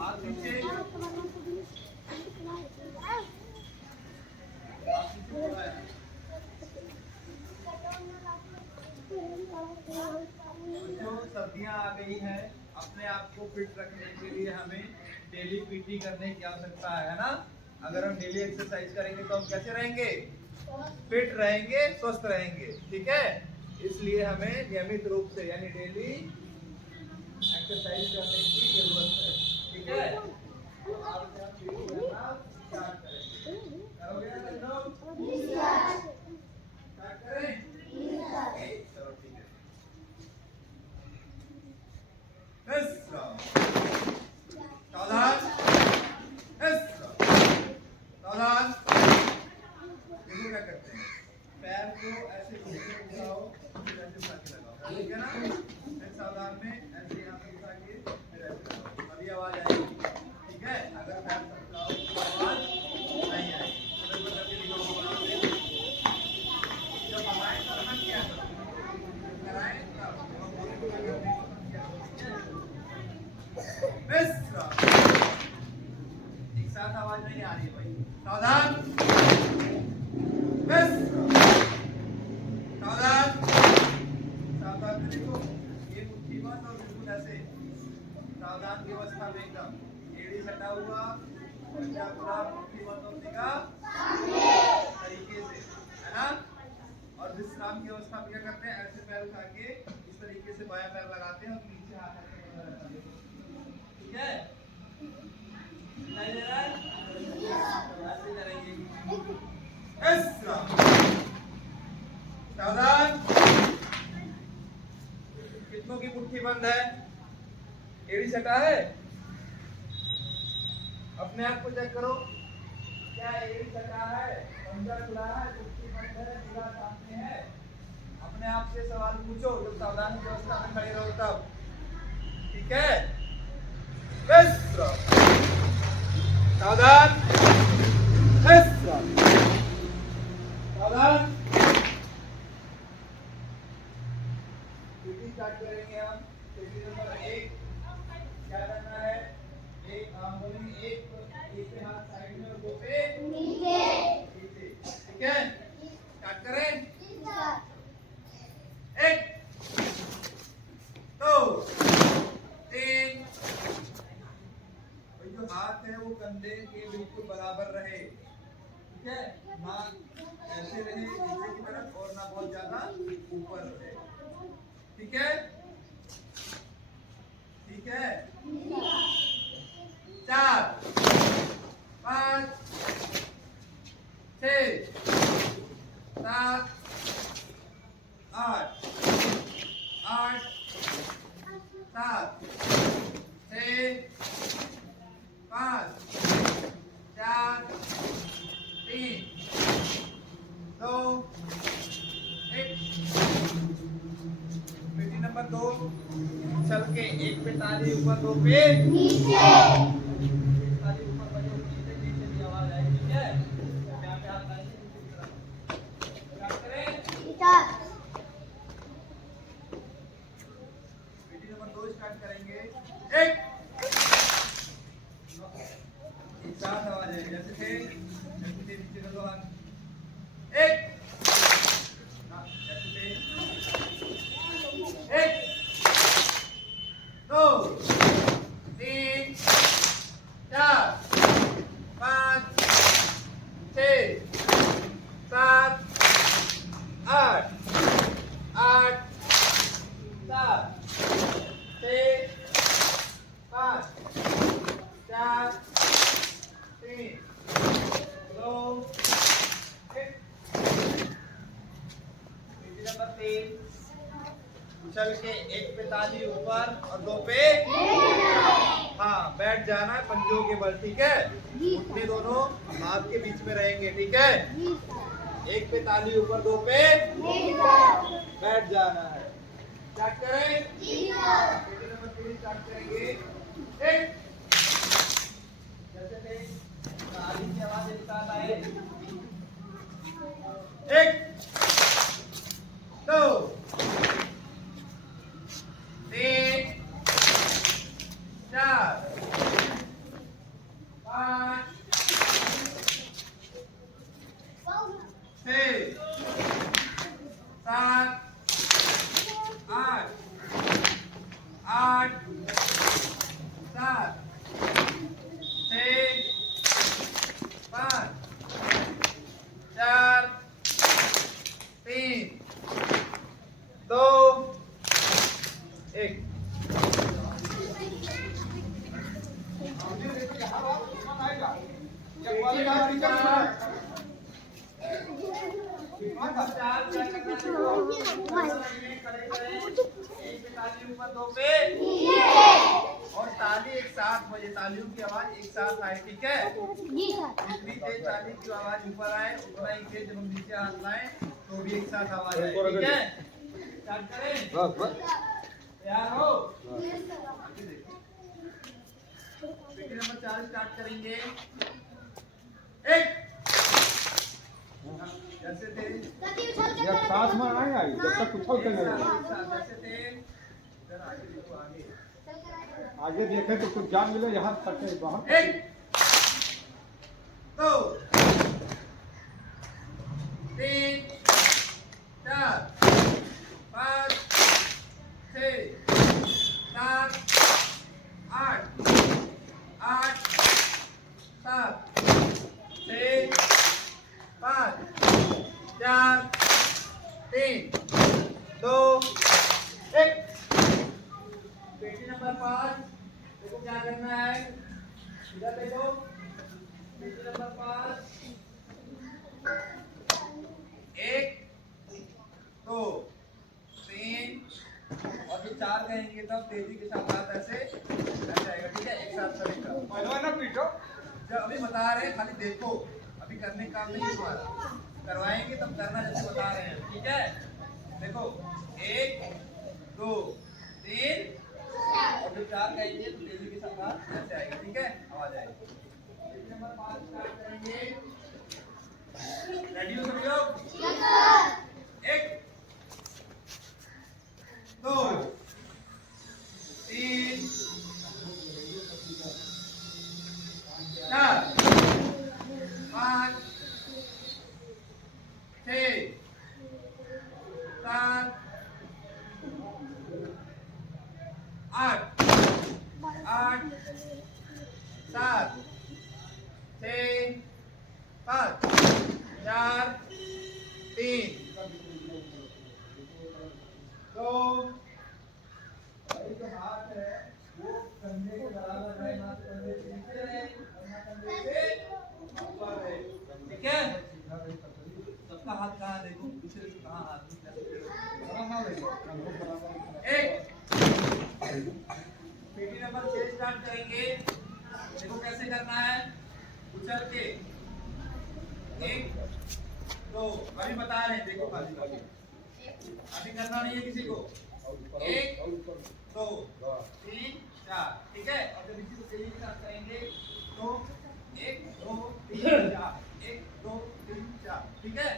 हाथ नीचे, सर्दियाँ आ गई है, अपने आप को फिट रखने के लिए हमें डेली पीटी करने की आवश्यकता है ना। अगर हम डेली एक्सरसाइज करेंगे तो हम कैसे रहेंगे? फिट रहेंगे, स्वस्थ रहेंगे। ठीक है, इसलिए हमें नियमित रूप से यानी डेली एक्सरसाइज करने की जरूरत है। ठीक है, तो आप पीटी करना स्टार्ट करेंगे। करोगे ना लखनऊ? स्टार्ट करें? चलो ठीक है। सावधान, सावधान। देखो क्या करते हैं, पैर को ऐसे उठाओ, फिर ऐसे उठा के लगाओ। ठीक है ना? फिर सावधान में ऐसे यहाँ पे उठा के फिर ऐसे लगाओ, अभी आवाज आएगी। ठीक है, अगर पैर उठाओ तो आवाज नहीं आएगी। तो करके दिखाओ। जब हमारे करना क्या कराए तब एक साथ आवाज नहीं आ रही है भाई। सावधान, सावधान, सावधान। देखो ये मुट्ठी बंद और बिल्कुल ऐसे सावधान की अवस्था में एकदम एड़ी सटा हुआ, पंजा पूरा मुट्ठी बंद होने का तरीके से, है ना। और विश्राम की अवस्था में क्या करते हैं, ऐसे पैर उठा के इस तरीके से बायां पैर लगाते हैं और नीचे हाथ रखते हैं। ठीक है, नहीं दे रहा है, ऐसे करेंगे। सावधान। कितनों की मुट्ठी बंद है, एड़ी सटा है? अपने आप को चेक करो, क्या एड़ी सटा है, पंजा खुला है, मुट्ठी बंद है, पूरा सामने है? अपने आप से सवाल पूछो जब सावधान की अवस्था में खड़े रहो तब। ठीक है, सावधान, सावधान। पीटी स्टार्ट करेंगे हम। पीटी नंबर 1 क्या करना है, एक आम बोलेंगे, एक पे हाथ साइड में और दो पे नीचे। ठीक है, स्टार्ट करें। 1 2 3। जो हाथ है वो कंधे के बिल्कुल बराबर रहे। ठीक है, ना ऐसे रहे नीचे की तरफ और ना बहुत ज्यादा ऊपर रहे। ठीक है, ठीक है। 4 5 6 7 8 8 7 6 5 4 3 2 1। पेटी नंबर 2 चल के एक पे ताली ऊपर, दो पे नीचे। ताली ऊपर बजे नीचे, नीचे की आवाज आएगी। ठीक है, यहाँ पे हाथ डालिए नीचे की तरफ। क्या करें? पेटी नंबर 2 स्टार्ट करेंगे। 1 साथ आवाज है, जैसे थे नीचे कर दो हाथ। 1 1 2 3 4 5 6 7 8 8 7 6 5 4 3 2 1। नंबर 3 उछल के एक पे ताली ऊपर और दो पे हाँ बैठ जाना है पंजों के बल। ठीक है, घुटने दोनों हाथ के बीच में रहेंगे। ठीक है, एक पे ताली ऊपर, दो पे बैठ जाना है। स्टार्ट करें। नंबर 3 स्टार्ट करेंगे। 1 जैसे थे ताली की आवाज एक साथ आए। 1 2 3 8 7 6 5 4 3 2 1। ऊपर 2 पे और ताली एक साथ बजे, तालियों की आवाज एक साथ आए, ठीक है। जितनी तेज ताली की आवाज ऊपर आए उतना ही तेज जब हम नीचे हाथ लाएं तो भी एक साथ आवाज आए, ठीक है। स्टार्ट करें, तैयार हो। पेटी नंबर 4 स्टार्ट करेंगे। एक जैसे थे जब साथ में आएगा जब तक उछल कर जैसे थे इधर आगे देखो, आगे देखे तो कुछ जान मिले यहाँ तक बहुत। 1 2 3 4 5 6 7 8 8 7 6 5 4 3 2 1। पेटी नंबर 5 देखो क्या करना है, इधर देखो। पेटी नंबर 5 1 2 3 और जो 4 कहेंगे तब तेजी के साथ हाथ ऐसे आएगा, ठीक है। एक साथ करेगा, ना पीटो। जब अभी बता रहे हैं खाली देखो, अभी करने का काम नहीं हुआ, करवाएंगे तब करना जैसे बता रहे हैं, ठीक है। देखो 1 2 3 और जो 4 कहेंगे तो तेजी के साथ हाथ ऐसे आएगा, ठीक है। आवाज आएगी। नंबर 5 स्टार्ट करेंगे। रेडी हो सभी लोग? 1 2 3 4 5 6 7 8 8 7 6 5 4 3 2। जो हाथ है वो कंधे के बराबर है, ना कंधे से नीचे है और ना कंधे से ऊपर है, ठीक है। सबका हाथ कहाँ है देखो, दूसरे से कहाँ हाथ एक। पेटी नंबर 6 स्टार्ट करेंगे। देखो कैसे करना है, उछल के 1 2 अभी बता रहे हैं, देखो खाली अभी करना नहीं है किसी को। 1 2 3 4, ठीक है। और जब इसी को तेजी के साथ करेंगे तो 1 2 3 4 1 2 3 4, ठीक है।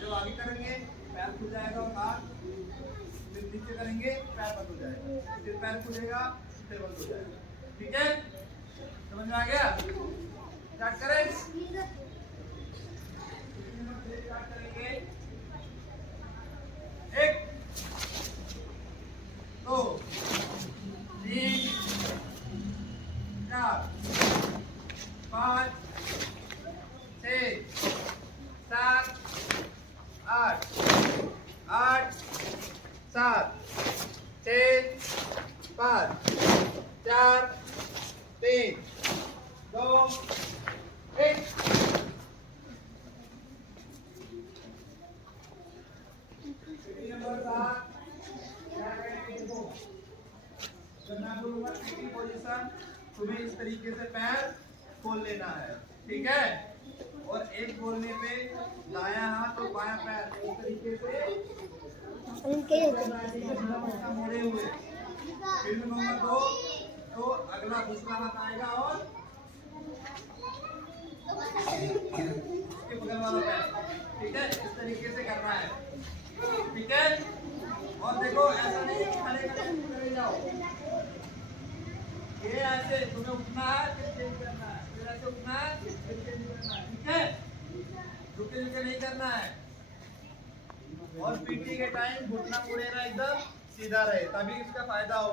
जब आगे करेंगे पैर खुल जाएगा और हाथ, फिर नीचे करेंगे पैर बंद हो जाएगा, फिर पैर खुलेगा फिर बंद हो जाएगा, ठीक है। समझ में आ गया? स्टार्ट करें। स्टार्ट करेंगे। 1 2 3 4 5 6 7 8 8 7 6 5 4 3 2 1। नंबर 7 क्या करेंगे, देखो जब मैं बोलूंगा सिटिंग पोजीशन तुम्हें इस तरीके से पैर खोल लेना है, ठीक है। और एक बोलने पे दायां हाथ और बायां पैर इस तरीके से मोड़े हुए। फिर मैं कहूंगा 2 तो अगला दूसरा हाथ आएगा और उसके बगल वाला पैर, ठीक है। इस तरीके से करना है, ठीक है। और देखो ऐसा नहीं है कि खड़े खड़े जाओ, ये ऐसे तुम्हें उठना है फिर चेंज करना है, फिर ऐसे उठना है फिर चेंज करना है, ठीक है। रुके रुके नहीं करना है। और पीटी के टाइम घुटना मुड़े ना एकदम सीधा रहे, तभी इसका फायदा होगा।